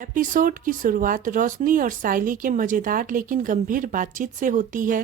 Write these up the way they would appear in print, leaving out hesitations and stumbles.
Episode की शुरुआत रोशनी और सायली के मजेदार लेकिन गंभीर बातचीत से होती है।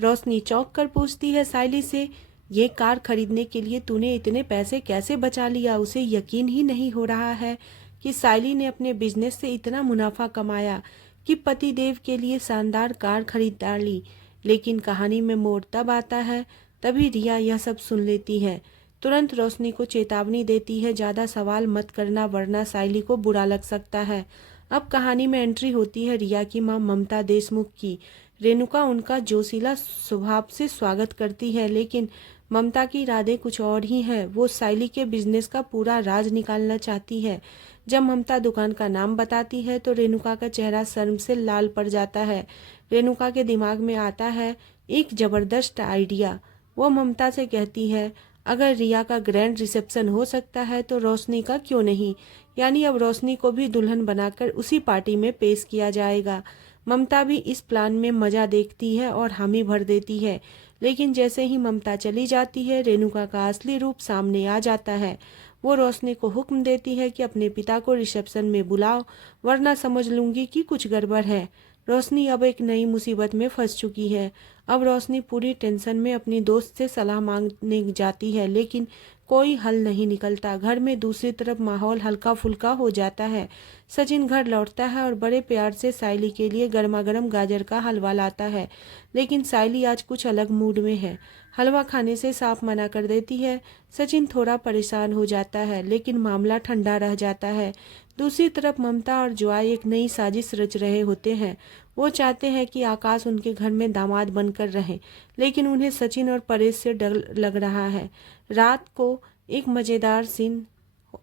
रोशनी चौंक कर पूछती है सायली से, ये कार खरीदने के लिए तूने इतने पैसे कैसे बचा लिया। उसे यकीन ही नहीं हो रहा है कि सायली ने अपने बिजनेस से इतना मुनाफा कमाया कि पतिदेव के लिए शानदार कार खरीद डाली। लेकिन कहानी में मोड़ तब आता है, तभी रिया यह सब सुन लेती है। तुरंत रोशनी को चेतावनी देती है, ज़्यादा सवाल मत करना वरना सायली को बुरा लग सकता है। अब कहानी में एंट्री होती है रिया की मां ममता देशमुख की। रेणुका उनका जोशीला स्वभाव से स्वागत करती है, लेकिन ममता की इरादे कुछ और ही है। वो सायली के बिजनेस का पूरा राज निकालना चाहती है। जब ममता दुकान का नाम बताती है तो रेणुका का चेहरा शर्म से लाल पड़ जाता है। रेणुका के दिमाग में आता है एक जबरदस्त आइडिया। वो ममता से कहती है, अगर रिया का ग्रैंड रिसेप्शन हो सकता है तो रोशनी का क्यों नहीं। यानी अब रोशनी को भी दुल्हन बनाकर उसी पार्टी में पेश किया जाएगा। ममता भी इस प्लान में मजा देखती है और हामी भर देती है। लेकिन जैसे ही ममता चली जाती है, रेणुका का असली रूप सामने आ जाता है। वो रोशनी को हुक्म देती है कि अपने पिता को रिसेप्शन में बुलाओ, वरना समझ लूंगी कि कुछ गड़बड़ है। रोशनी अब एक नई मुसीबत में फंस चुकी है। अब रोशनी पूरी टेंशन में अपनी दोस्त से सलाह मांगने जाती है, लेकिन कोई हल नहीं निकलता। घर में दूसरी तरफ माहौल हल्का फुल्का हो जाता है। सचिन घर लौटता है और बड़े प्यार से सायली के लिए गर्मा गर्म गाजर का हलवा लाता है। लेकिन सायली आज कुछ अलग मूड में है। हलवा खाने से साफ मना कर देती है। सचिन थोड़ा परेशान हो जाता है, लेकिन मामला ठंडा रह जाता है। दूसरी तरफ ममता और जॉय एक नई साजिश रच रहे होते हैं। वो चाहते हैं कि आकाश उनके घर में दामाद बनकर रहे, लेकिन उन्हें सचिन और परेश से डर लग रहा है। रात को एक मज़ेदार सीन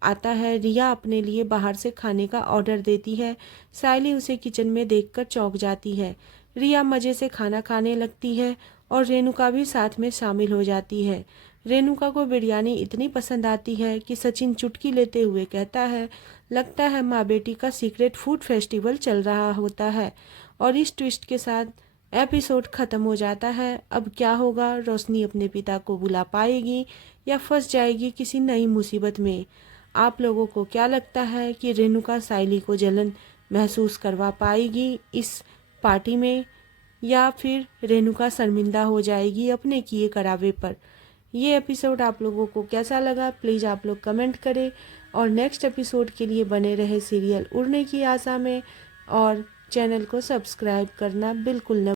आता है। रिया अपने लिए बाहर से खाने का ऑर्डर देती है। सायली उसे किचन में देखकर चौंक जाती है। रिया मज़े से खाना खाने लगती है और रेणुका भी साथ में शामिल हो जाती है। रेणुका को बिरयानी इतनी पसंद आती है कि सचिन चुटकी लेते हुए कहता है, लगता है माँ बेटी का सीक्रेट फूड फेस्टिवल चल रहा होता है। और इस ट्विस्ट के साथ एपिसोड ख़त्म हो जाता है। अब क्या होगा, रोशनी अपने पिता को बुला पाएगी या फंस जाएगी किसी नई मुसीबत में। आप लोगों को क्या लगता है कि रेणुका सायली को जलन महसूस करवा पाएगी इस पार्टी में, या फिर रेणुका शर्मिंदा हो जाएगी अपने किए करावे पर। ये एपिसोड आप लोगों को कैसा लगा, प्लीज़ आप लोग कमेंट करें और नेक्स्ट एपिसोड के लिए बने रहे सीरियल उड़ने की आशा में। और चैनल को सब्सक्राइब करना बिल्कुल न